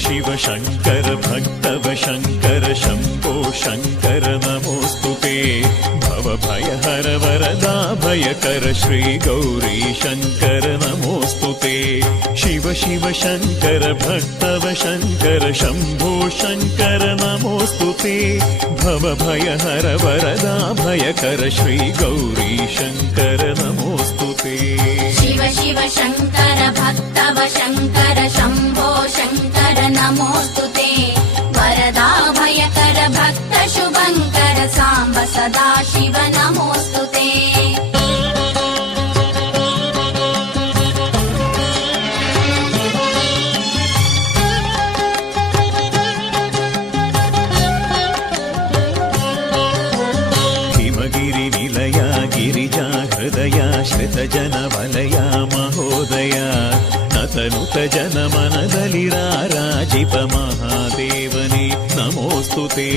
ಶಿವ ಶಂಕರ ಭಕ್ತವ ಶಂಕರ ಶಂಭೋ ಶಂಕರ ನಮೋಸ್ತುತೆ ಭವ ಭಯ ಹರ ವರದಾ ಭಯಕರ ಶ್ರೀ ಗೌರಿ ಶಂಕರ ನಮೋಸ್ತುತೆ ಶಿವ ಶಿವ ಶಂಕರ ಭಕ್ತವ ಶಂಕರ ಶಂಭೋ ಶಂಕರ ನಮೋಸ್ತುತೆ ಭವ ಭಯ ಹರ ವರದಾ ಭಯಕರ ಶ್ರೀ ಗೌರಿ ಶಂಕರ ನಮೋಸ್ತುತೆ ಶಿವ ಶಿವ ಶಂಕರ ಭಕ್ತವ ಶಂಕರ ಶಂಭೋ ಶಂಕರ ನಮೋಸ್ತುತೆ ವರದಾ ಭಯಕರ ಭಕ್ತ ಶುಭಂಕರ ಸಾಂಬ ಸದಾ ಶಿವ ನಮೋಸ್ತುತೆ ಹಿಮಗಿರಿ ನಿಲಯ ಗಿರಿಜಾ ಹೃದಯ ಶ್ರಿತ ಜನ ವಲಯ ಮಹೋದಯ ನತನುತ ಜನ ಮನದಲ್ಲಿ ರಾರಾಜಿಪ ಮಹಾದೇವನೇ ನಮೋಸ್ತುತೆ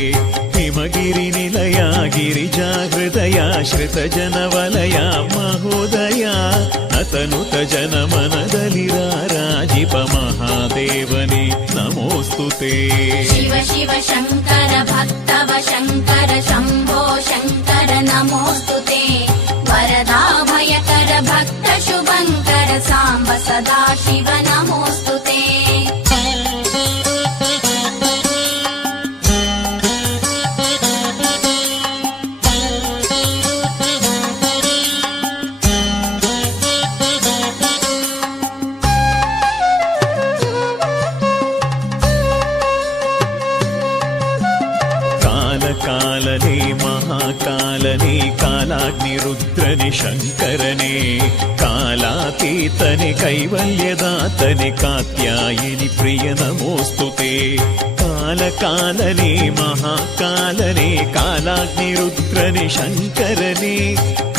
ಹಿಮಗಿರಿ ನಿಲಯ ಗಿರಿಜಾ ಹೃದಯ ಶ್ರಿತ ಜನ ವಲಯ ಮಹೋದಯ ನತನುತ ಜನ ಮನದಲ್ಲಿ ರಾರಾಜಿಪ ಮಹಾದೇವನೇ ನಮೋಸ್ತುತೆ ಶಿವ ಶಿವ ಶಂಕರ ಭಕ್ತವ ಶಂಕರ ಶಂಭೋ ಶಂಕರ ನಮೋಸ್ತುತೆ ವರದಾ ಭಯಕರ ಭಕ್ತ ಶುಭಂಕರ ಸಾಂಬ ಸದಾ ಶಿವ ನಮೋಸ್ತುತೆ ಕಾಲನೇ ಮಹಾಕಾಲನೇ ಕಾಲಾಗ್ನಿ ರುದ್ರನೇ ಶಂಕರನೇ ಕಾಲಾತೀತನೆ ಕೈವಲ್ಯದಾತನೆ ಕಾತ್ಯಾಯಿನಿ ಪ್ರಿಯ ನಮೋಸ್ತುತೆ ಕಾಲನೇ ಮಹಾಕಾಲನೇ ಕಾಲಾಗ್ನಿ ರುದ್ರನೇ ಶಂಕರನೇ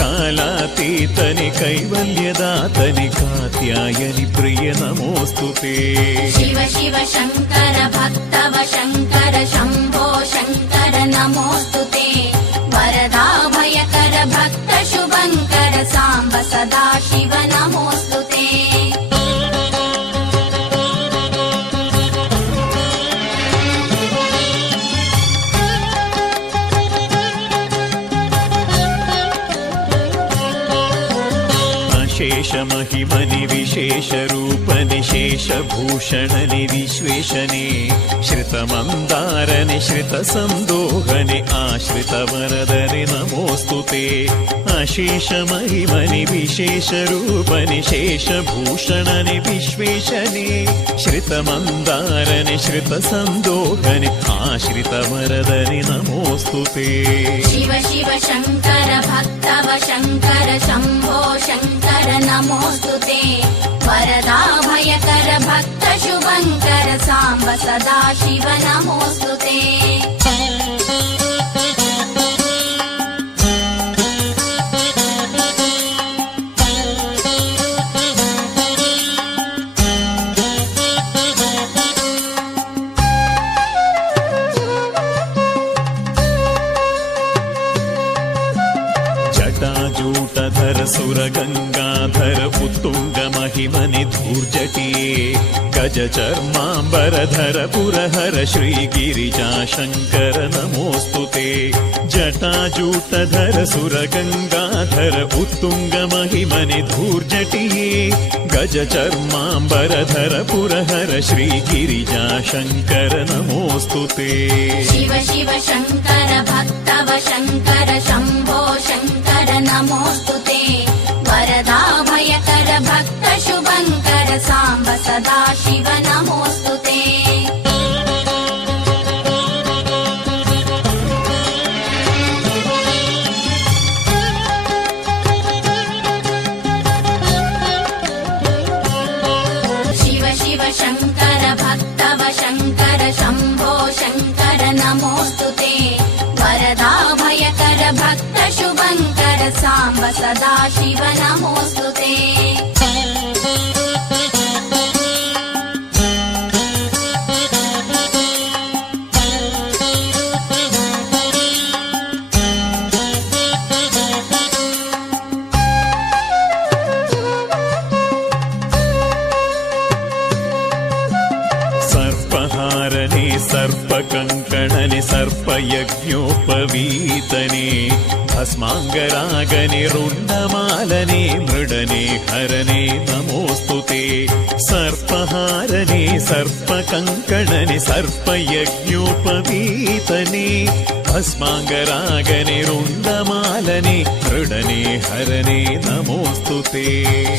ಕಾಲಾತೀತನೆ ಕೈವಲ್ಯದಾತನೆ ಕಾತ್ಯಾಯನಿ ಪ್ರಿಯ ನಮೋಸ್ತುತೆ ಶಿವ ಶಿವ ಶಂಕರ ಭಕ್ತವ ಶಂಕರ ಶಂಭೋ ಶಂಕರ ನಮೋಸ್ತುತೆ ವರದಾ ಭಯಕರ ಭಕ್ತ ಶುಭಂಕರ ಸಾಂಬ ಸದಾ ಶಿವ ನಮೋಸ್ತುತೆ ಶೇಷ ಮಹಿಮನಿ ವಿಶೇಷ ರೂಪನಿ ಶೇಷ ಭೂಷಣನಿ ವಿಶ್ವೇಶನೇ ಶ್ರಿತ ಮಂದಾರನೆ ಶ್ರಿತ ಸಂದೋಹನೆ ಆಶ್ರಿತ ವರದನೆ ನಮೋಸ್ತುತೆ ಅಶೇಷ ಮಹಿಮನಿ ವಿಶೇಷ ರೂಪನಿ ಶೇಷ ಭೂಷಣನೆ ವಿಶ್ವೇಶನೇ ಶ್ರಿತ ಮಂದಾರನೆ ಶ್ರಿತ ಸಂದೋಹನೆ ಆಶ್ರಿತ ವರದನೆ ನಮೋಸ್ತುತೆ ಶಿವ ಶಿವ ಶಂಕರ ಭಕ್ತವ ಶಂಕರ ಶಂಭೋ ಶಂಕರ ನಮೋಸ್ತುತೆ ವರದಾ ಭಯಕರ ಭಕ್ತ ಶುಭಂಕರ ಸಾಂಬ ಸದಾ ಶಿವ ನಮೋಸ್ತುತೆ ಜಟಾಜೂಟಧರ ಸುರಗಂಗಾಧರ ಉತ್ತುಂಗ ಮಹಿಮನಿ ಧೂರ್ಜಟಿಯೇ ಗಜ ಚರ್ಮಾಂಬರಧರ ಪುರಹರ ಶ್ರೀ ಗಿರಿಜಾ ಶಂಕರ ನಮೋಸ್ತುತೆ ಜಟಾಜೂಟಧರ ಸುರಗಂಗಾಧರ ಉತ್ತುಂಗ ಮಹಿಮನಿ ಧೂರ್ಜಟಿಯೇ ಗಜ ಚರ್ಮಾಂಬರಧರ ಪುರಹರ ಶ್ರೀ ಗಿರಿಜಾ ಶಂಕರ ನಮೋಸ್ತುತೆ ಶಿವ ಶಿವ ಶಂಕರ ಭಕ್ತವ ಶಂಕರ ಶಂಭೋ ಶಂಕರ ನಮೋಸ್ತುತೆ ವರದಾ ಭಯಕರ ಭಕ್ತ ಶುಭಂಕರ ಸಾಂಬ ಸದಾ ಶಿವ ನಮೋಸ್ತುತೆ ಶಿವ ಶಿವ ಶಂಕರ ಭಕ್ತವ ಶಂಕರ ಶಂಭೋ ಶಂಕರ ನಮೋಸ್ತುತೆ ವರದಾ ಭಯಕರ ಭಕ್ತ ಶುಭಂಕರ ಸಾಂಬ ಸದಾ ಶಿವ ನಮೋಸ್ತುತೆ सर्पकङ्कणने सर्पयज्ञोपवीतने भस्माङ्गरागने रुण्डमालने मृडने हरने नमोऽस्तु ते सर्पहारने सर्पकङ्कणने सर्पयज्ञोपवीतने भस्माङ्गरागने रुण्डमालने मृडने हरने नमोऽस्तु ते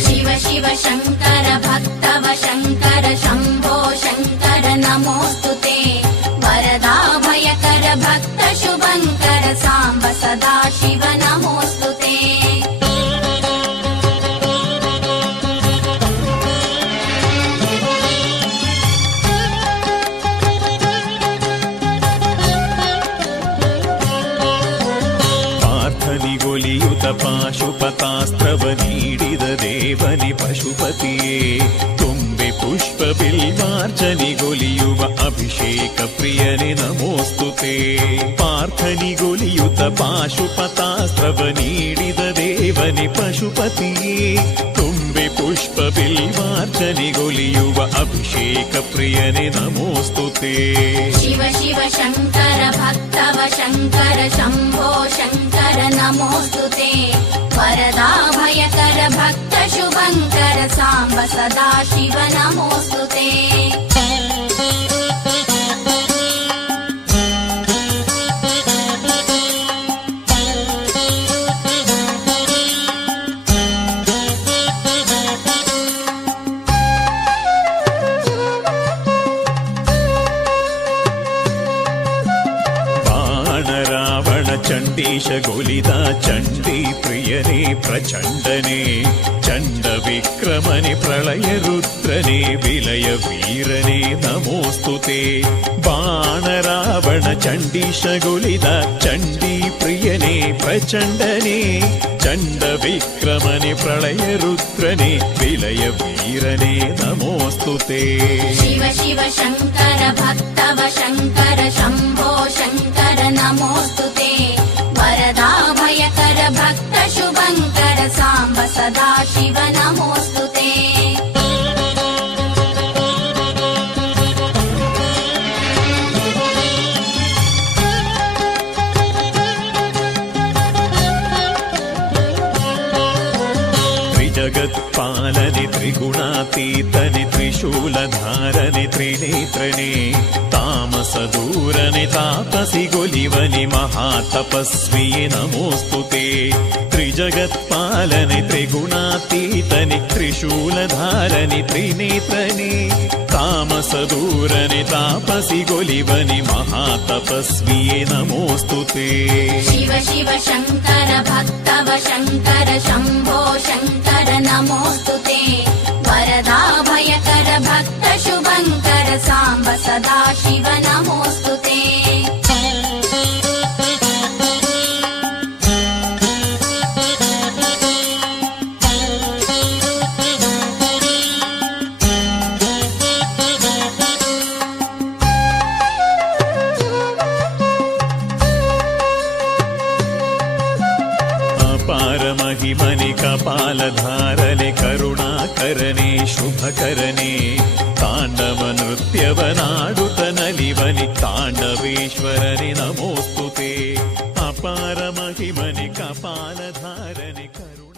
शिव शिव शङ्कर भक्तव शङ्कर शम्भो शङ्कर नमोऽस्तु ते वरदाभयकर भक्त शुभङ्कर साम्ब सदा शिव नमोऽस्तु ते ಪಾರ್ಥನಿಗೊಲಿಯುತ ಪಾಶುಪತಾಸ್ತ್ರವ ನೀಡಿದ ದೇವನಿ ಪಶುಪತಿಯೇ ತುಂಬೆ ಪುಷ್ಪ ಬಿಲ್ವಾರ್ಚನಿಗೊಲಿಯುವ ಅಭಿಷೇಕ ಪ್ರಿಯನೆ ನಮೋऽस्तु ते ಪಾರ್ಥನಿಗೊಲಿಯುತ ಪಾಶುಪತಾಸ್ತ್ರವ ನೀಡಿದ ದೇವನಿ ಪಶುಪತಿಯೇ ತುಂಬೆ ಪುಷ್ಪ ಬಿಲ್ವಾರ್ಚನಿಗೊಲಿಯುವ ಅಭಿಷೇಕ ಪ್ರಿಯನೆ ನಮೋऽस्तु ते शिव शिव शङ्कर भक्तव शङ्कर शम्भो शङ्कर नमोऽस्तु ते वरदाभयकर भक्त शुभङ्कर साम्ब सदा शिव नमोऽस्तु ते ಚಂಡೀಶಗೊಲಿದ ಚಂಡೀ ಪ್ರಿಯನೇ ಪ್ರಚಂಡನೆ ಚಂಡ ವಿಕ್ರಮನೆ ಪ್ರಳಯ ರುದ್ರನೇ ವಿಲಯ ವೀರನೇ ನಮೋऽस्तु ते ಬಾಣರಾವಣ ಚಂಡೀಶಗೊಲಿದ ಚಂಡೀ ಪ್ರಿಯನೇ ಪ್ರಚಂಡನೆ ಚಂಡ ವಿಕ್ರಮನೆ ಪ್ರಳಯ ರುದ್ರನೇ ವಿಲಯ ವೀರನೇ ನಮೋऽस्तु ते शिव शिव शङ्कर भक्तव शङ्कर शम्भो शङ्कर नमोऽस्तु ते वरदाभयकर भक्त शुभङ्कर साम्ब सदा शिव नमोऽस्तु ते त्रिजगत्पालने त्रिगुणातीतने त्रिशूलधारने त्रिनेत्रने तामसदूरने तापसिगोलिवने महातपस्विये नमोऽस्तु ते त्रिजगत्पालने त्रिगुणातीतने त्रिशूलधारने त्रिनेत्रने तामसदूरने तापसिगोलिवने महातपस्विये नमोऽस्तु ते शिव शिव शङ्कर भक्तव शङ्कर शम्भो शङ्कर नमोऽस्तु ते वरदाभयकर भक्त शुभङ्कर साम्ब सदा शिव नमोऽस्तु ते महिमने कपालधारने करुणाकरने शुभकरने ताण्डव नृत्यवनाडुतनलिवनि ताण्डवेश्वरने नमोऽस्तु ते अपार महिमने कपालधारने करुणा